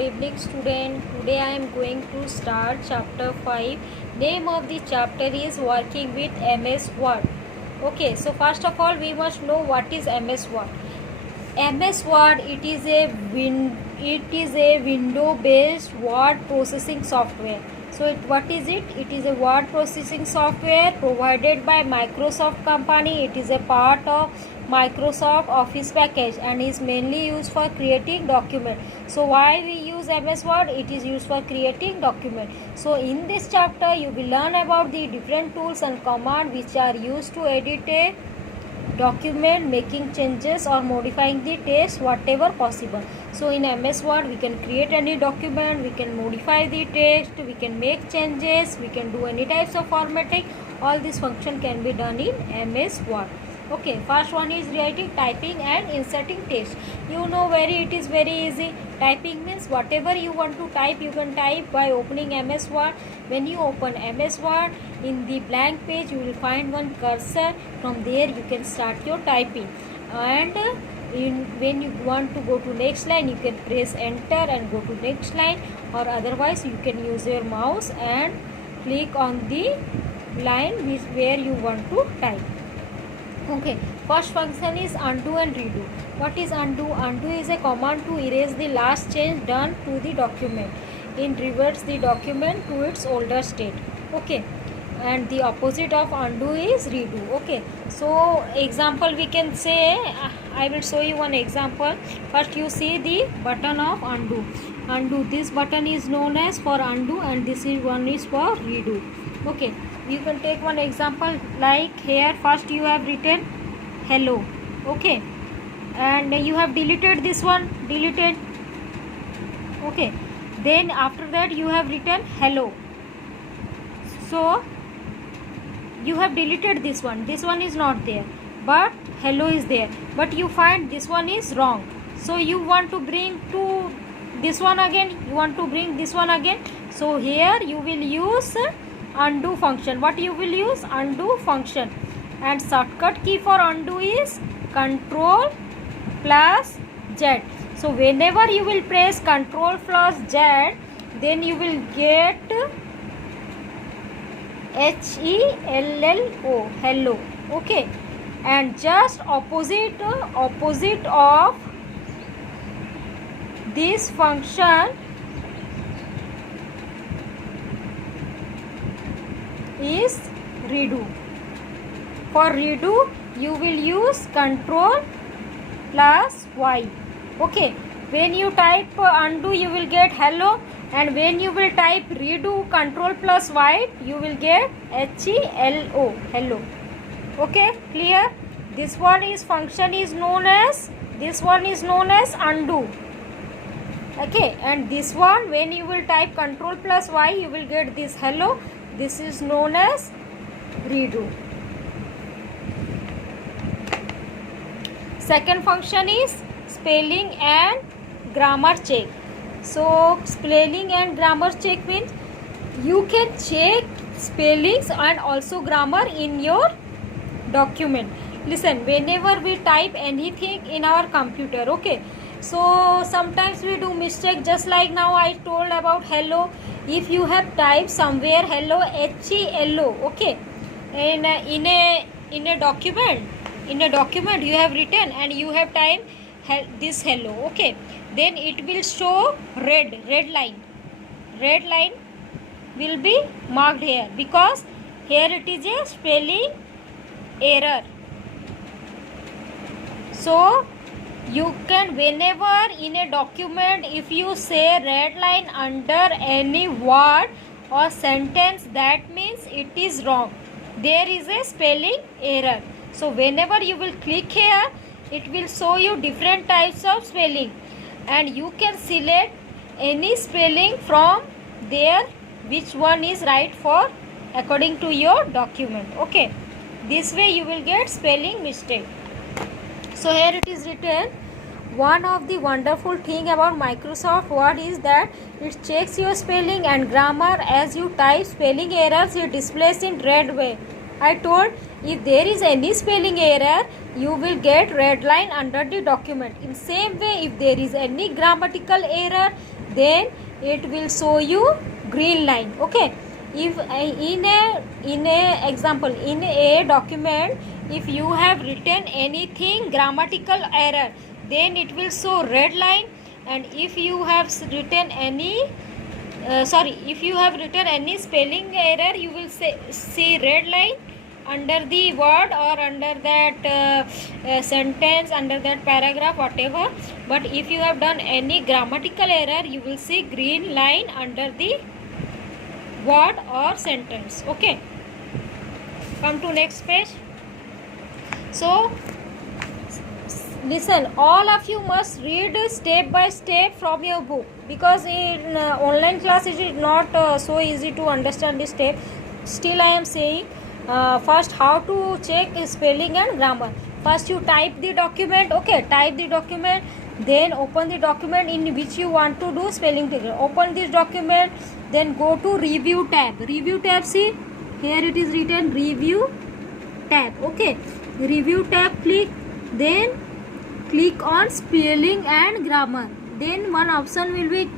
Good evening student. Today I am going to start chapter 5. Name of the chapter is working with MS Word. Okay, so first of all we must know what is MS Word. MS Word it is a window based word processing software. So what is it? It is a word processing software provided by Microsoft company. It is a part of Microsoft Office package and is mainly used for creating document. So why we use MS Word? It is used for creating document. So in this chapter you will learn about the different tools and commands which are used to edit a document, making changes or modifying the text whatever possible. So in MS Word we can create any document, we can modify the text, we can make changes, we can do any types of formatting. All this function can be done in MS Word. Okay, first one is writing, typing and inserting text. You know it is very easy. Typing means whatever you want to type you can type by opening MS Word. When you open MS Word, in the blank page you will find one cursor. From there you can start your typing, and when you want to go to next line you can press enter and go to next line, or otherwise you can use your mouse and click on the line where you want to type. Okay, first function is undo and redo. What is undo? Undo is a command to erase the last change done to the document. It reverts the document to its older state. Okay, and the opposite of undo is redo. Okay, so example we can say, I will show you one example. First you see the button of undo. Undo, this button is known as for undo and this one is for redo. Okay, you can take one example like here. First you have written hello. Okay, and you have deleted this one, deleted. Okay, then after that you have written hello. So you have deleted this one is not there, but hello is there, but you find this one is wrong. So you want to bring to this one again, so here you will use undo function. What you will use? Undo function, and shortcut key for undo is Control plus Z. So whenever you will press Control plus Z, then you will get HELLO, hello. Okay, and just opposite of this function is redo. For redo you will use Control plus Y. Okay, when you type undo you will get hello, and when you will type redo Control plus Y you will get HELO, hello. Okay, clear? This one is function is known as undo. Okay, and this one when you will type Control plus Y you will get this hello. This is known as redo. Second function is spelling and grammar check. So spelling and grammar check means you can check spellings and also grammar in your document. Listen, whenever we type anything in our computer, okay, so sometimes we do mistake, just like now I told about hello. If you have typed somewhere hello, HELO, okay, and in a document you have written and you have typed this hello, okay, then it will show red line will be marked here, because here it is a spelling error. So you can, whenever in a document if you say red line under any word or sentence, that means it is wrong, there is a spelling error. So whenever you will click here, it will show you different types of spelling, and you can select any spelling from there which one is right for according to your document. Okay, this way you will get spelling mistake. So here it is written, one of the wonderful thing about Microsoft Word is that it checks your spelling and grammar. As you type spelling errors, it displays in red way. I told if there is any spelling error, you will get red line under the document. In same way, if there is any grammatical error, then it will show you green line. Okay, if in a example, in a document, if you have written anything grammatical error, then it will show red line. And if you have written any if you have written any spelling error, you will see red line under the word or under that sentence, under that paragraph, whatever. But if you have done any grammatical error, you will see green line under the word or sentence. Okay, come to next page. So listen, all of you must read step by step from your book, because in online class it is not so easy to understand this step. Still I am saying first how to check spelling and grammar. First you type the document. Okay, type the document, then open the document in which you want to do spelling check. Open this document, then go to review tab. Review tab, see here it is written review tab. Okay, review tab, click, then click on spelling and grammar. Then one option will be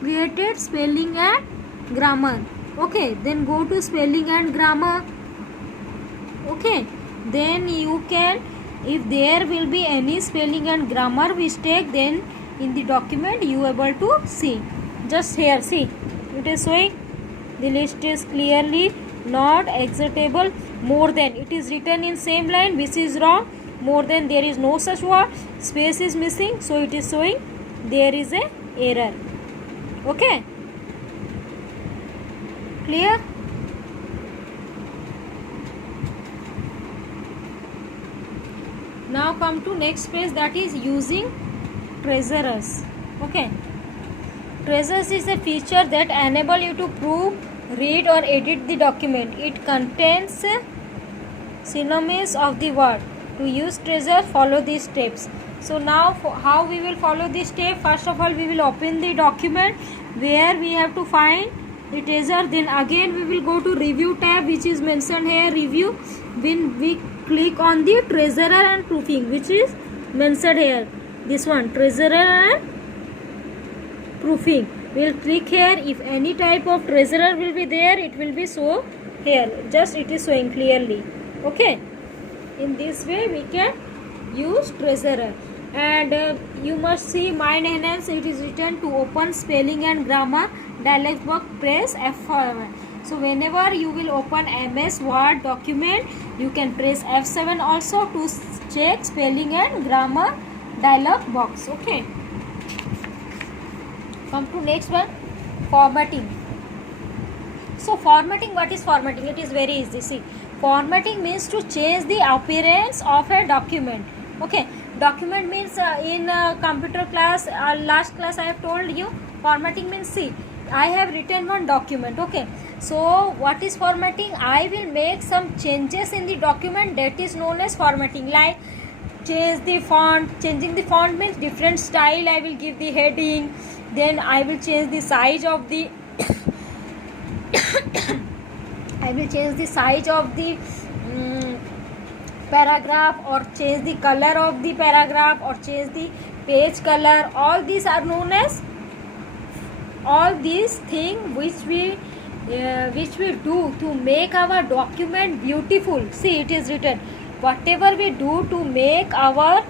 created, spelling and grammar. Okay, then go to spelling and grammar. Okay, then you can, if there will be any spelling and grammar mistake, then in the document you are able to see. Just here, see, it is showing the list is clearly not acceptable. More than, it is written in same line, which is wrong. More than, there is no such word. Space is missing, so it is showing there is a error. Okay, clear? Now come to next page, that is using treasurers. Okay, treasurers is a feature that enable you to prove, read or edit the document. It contains synonyms of the word. To use treasure, follow these steps. So now how we will follow this step? First of all, we will open the document where we have to find the treasure. Then again we will go to review tab, which is mentioned here, review. When we click on the treasurer and proofing, which is mentioned here, this one, treasurer and proofing. We will click here. If any type of treasurer will be there, it will be show here. Just it is showing clearly. Okay, in this way we can use treasurer. And you must see mind enhance. It is written to open spelling and grammar dialog box, press F7. So whenever you will open MS Word document, you can press F7 also to check spelling and grammar dialog box. Okay, come to next one, formatting. So formatting, what is formatting? It is very easy. See, formatting means to change the appearance of a document. Okay, document means in computer class, last class I have told you, formatting means, see, I have written one document. Okay, so what is formatting? I will make some changes in the document, that is known as formatting. Like change the font. Changing the font means different style I will give the heading, then I will change the size of the I will change the size of the paragraph, or change the color of the paragraph, or change the page color. All these are known as, all these things which we do to make our document beautiful. See, it is written, whatever we do to make our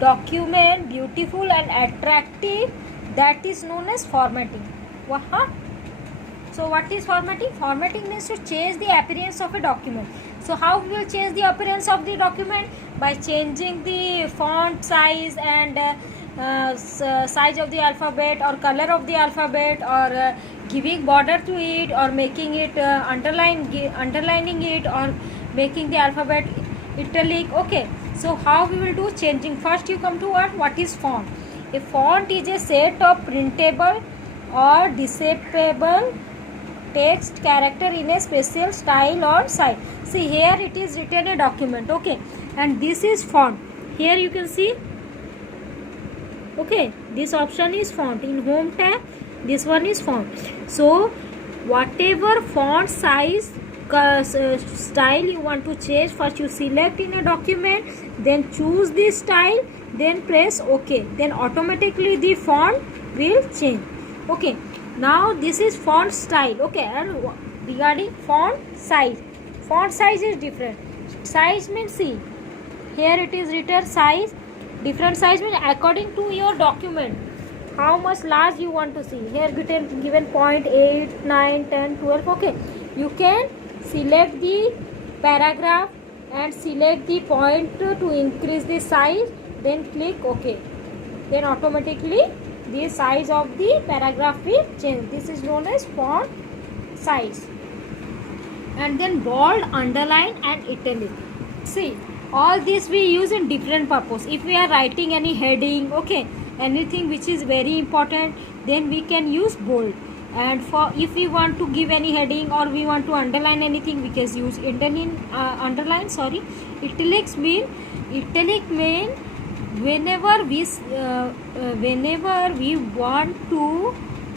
document beautiful and attractive, that is known as formatting. So what is formatting? Formatting means to change the appearance of a document. So how we will change the appearance of the document? By changing the font size and size of the alphabet, or color of the alphabet, or giving border to it, or making it underlining it, or making the alphabet italic. Okay, so how we will do changing? First you come to what is font. A font is a set of printable or decipherable text character in a special style or size. See, here it is written a document. Okay, and this is font. Here you can see. Okay, this option is font. In home tab, this one is font. So whatever font size style you want to change, first you select in a document, then choose this style, then press OK. Then automatically the font will change. Okay, now this is font style. Okay, and regarding font size is different. Size means, see here it is written size. Different size means according to your document, how much large you want to see. Here given 0.8, 9, 10, 12. Okay, you can select the paragraph and select the point to increase the size, then click OK. Then automatically the size of the paragraph will change. This is known as font size. And then bold, underline and italic. See, all this we use in different purpose. If we are writing any heading, okay, anything which is very important, then we can use bold. And for if we want to give any heading or we want to underline anything, we can use underline. Italic mean whenever we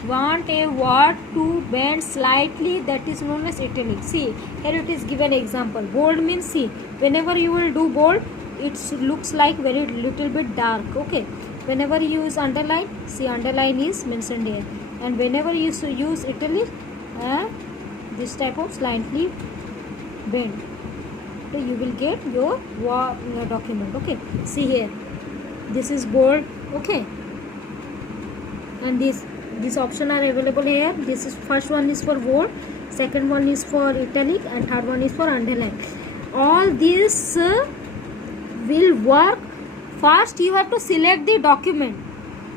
want a word to bend slightly, that is known as italic. See, here it is given example. Bold means, see, whenever you will do bold, it looks like very little bit dark. Okay, whenever you use underline, see, underline is mentioned here. And whenever you use italic, this type of slightly bend, okay, you will get your document. Okay, see here, this is bold. Okay, and these options are available here. This is first one is for bold, second one is for italic, and third one is for underline. All these will work. First you have to select the document,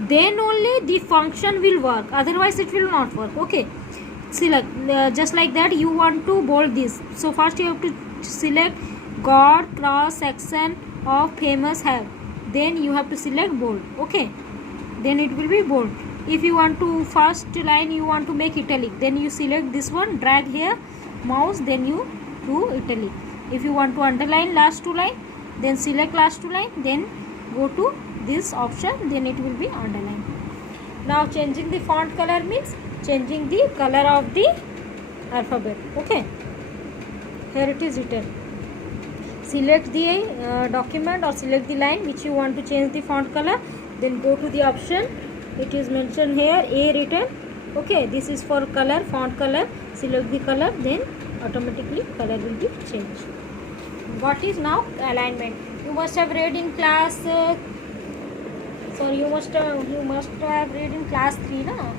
then only the function will work, otherwise it will not work. Okay, select just like that. You want to bold this, so first you have to select God cross section of famous have, then you have to select bold. Okay, then it will be bold. If you want to first line you want to make italic, then you select this one, drag here mouse, then you do italic. If you want to underline last two line, then select last two line, then go to this option, then it will be underline. Now changing the font color means changing the color of the alphabet. Okay, here it is written. Select the document or select the line which you want to change the font color, then go to the option. It is mentioned here A written. Okay, this is for color, font color. Select the color, then automatically color will be changed. What is now alignment? You must have read in class. You must have read in class 3, na?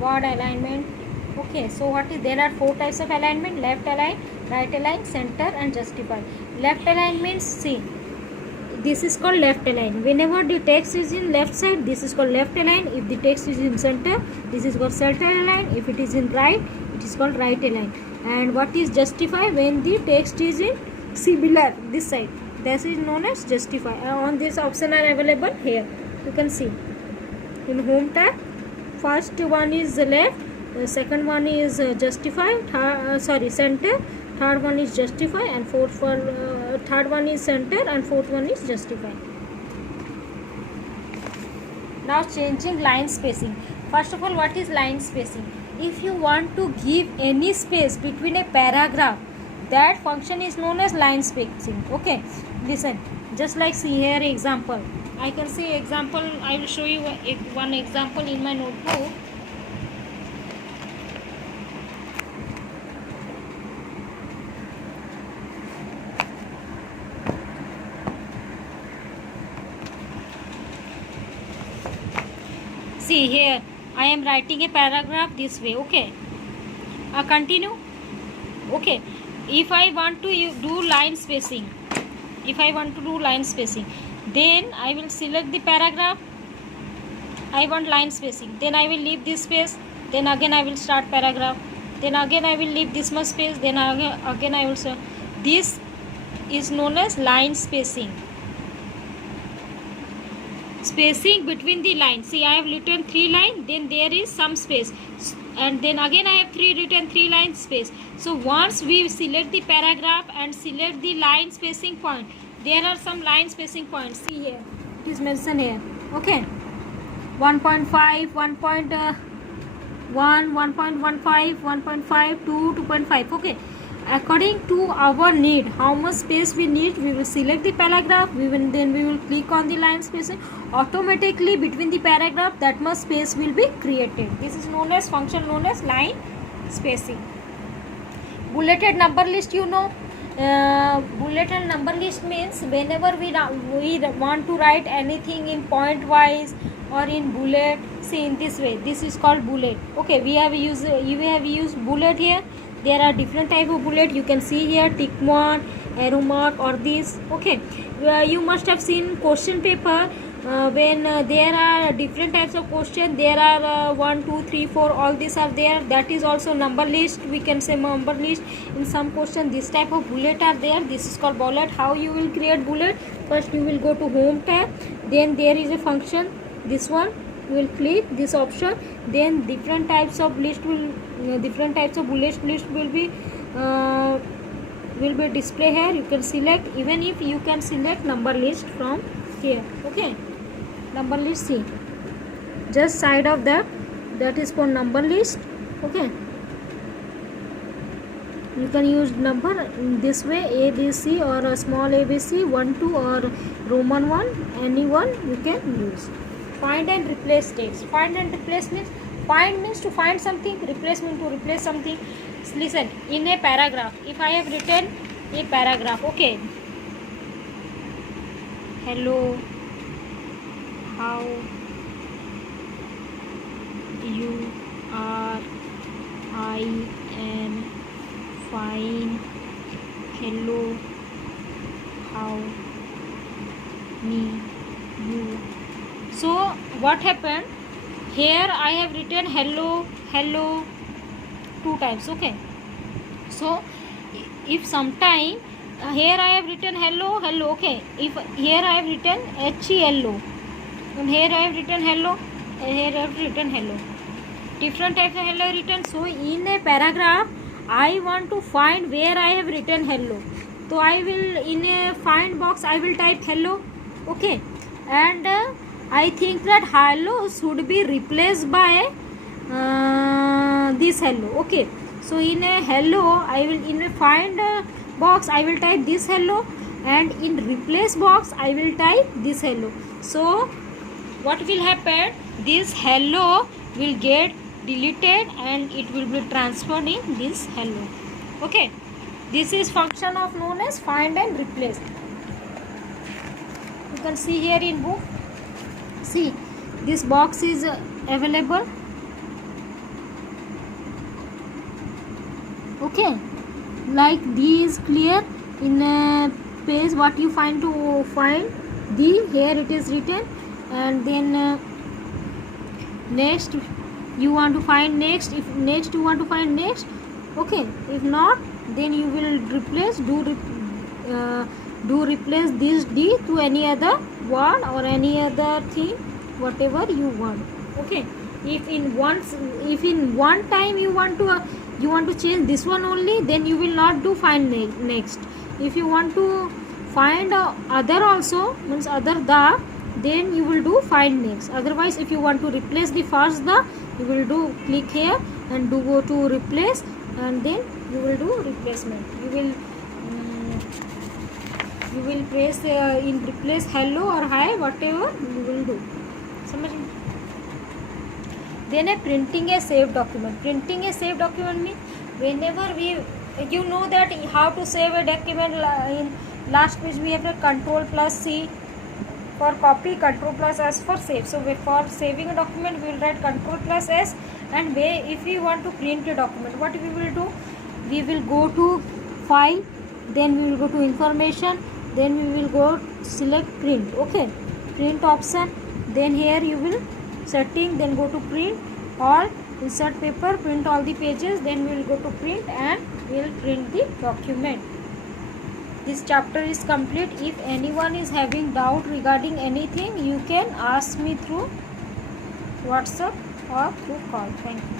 Word alignment. Okay, so what is there are 4 types of alignment: left align, right align, center, and justify. Left align means, see, this is called left align. Whenever the text is in left side, this is called left align. If the text is in center, this is called center align. If it is in right, it is called right align. And what is justify? When the text is in similar this side, this is known as justify. On this option are available here. You can see in home tab, first one is left, second one is justify, center, third one is justify, and third one is center, and fourth one is justify. Now changing line spacing. First of all, what is line spacing? If you want to give any space between a paragraph, that function is known as line spacing. Okay, listen, just like see here example. I can see example. I will show you one example in my notebook. See here, I am writing a paragraph this way. Okay, continue. Okay, if I want to do line spacing, then I will select the paragraph. I want line spacing, then I will leave this space, then again I will start paragraph, then again I will leave this much space, then again I will start. This is known as line spacing. Spacing between the lines. See, I have written 3 lines, then there is some space, and then again I have written 3 lines space. So once we select the paragraph and select the line spacing point, there are some line spacing points. See here, it is mentioned here. Okay, 1.5, 1.1, 1.15, 1.5, 2, 2.5. Okay, according to our need, how much space we need, we will select the paragraph, then we will click on the line spacing. Automatically between the paragraph that much space will be created. This is known as function known as line spacing. Bulleted number list, you know, bulleted number list means whenever we want to write anything in point wise or in bullet, see in this way, this is called bullet. Okay, we have used bullet here. There are different type of bullet. You can see here tick mark, arrow mark, or this. Okay, you must have seen question paper. When there are different types of question, there are 1 2 3 4, all these are there. That is also number list, we can say number list. In some question this type of bullet are there. This is called bullet. How you will create bullet? First you will go to home tab, then there is a function, this one, you will click this option, then different types of list will different types of bullet list will be display here. You can select, even if you can select number list from here. Okay, number list, see just side of that is for number list. Okay, you can use number in this way, A B C, or a small ABC 1 2, or Roman 1, any one you can use. Find and replace text. Find and replace means, find means to find something, replace means to replace something. Listen, in a paragraph, if I have written a paragraph, okay, hello, how you are, I am fine, hello, how me, you. So what happened here, I have written hello 2 times. Okay, so if sometime here I have written hello, okay, if here I have written hello, and here I have written hello, here I have written hello, different types of hello written. So in a paragraph I want to find where I have written hello, so I will, in a find box I will type hello. Okay, and I think that hello should be replaced by this hello. Okay, so in a hello I will, in a find box I will type this hello, and in replace box I will type this hello. So what will happen, this hello will get deleted and it will be transferred in this hello. Okay, this is function of known as find and replace. You can see here in book, see this box is available. Okay, like D is clear in a page, what you find to find D, here it is written, and then next you want to find next, if next you want to find next. Okay, if not, then you will replace, do replace this D to any other word or any other thing, whatever you want. Okay, if in one time you want to change this one only, then you will not do find next. If you want to find other also, means other the, then you will do find next. Otherwise, if you want to replace the first the, you will do click here and do go to replace, and then you will do replacement. You will press in replace hello or hi, whatever you will do. समझ में? Then printing a saved document. Printing a saved document means whenever we, you know that how to save a document. In last page we have a Ctrl+C for copy, Ctrl+S for save. So for saving a document we will write Ctrl+S, and if we want to print a document, what we will do, we will go to file, then we will go to information, then we will go select print. Okay, print option, then here you will setting, then go to print all, insert paper, print all the pages, then we will go to print and we will print the document. This chapter is complete. If anyone is having doubt regarding anything, you can ask me through WhatsApp or through call. Thank you.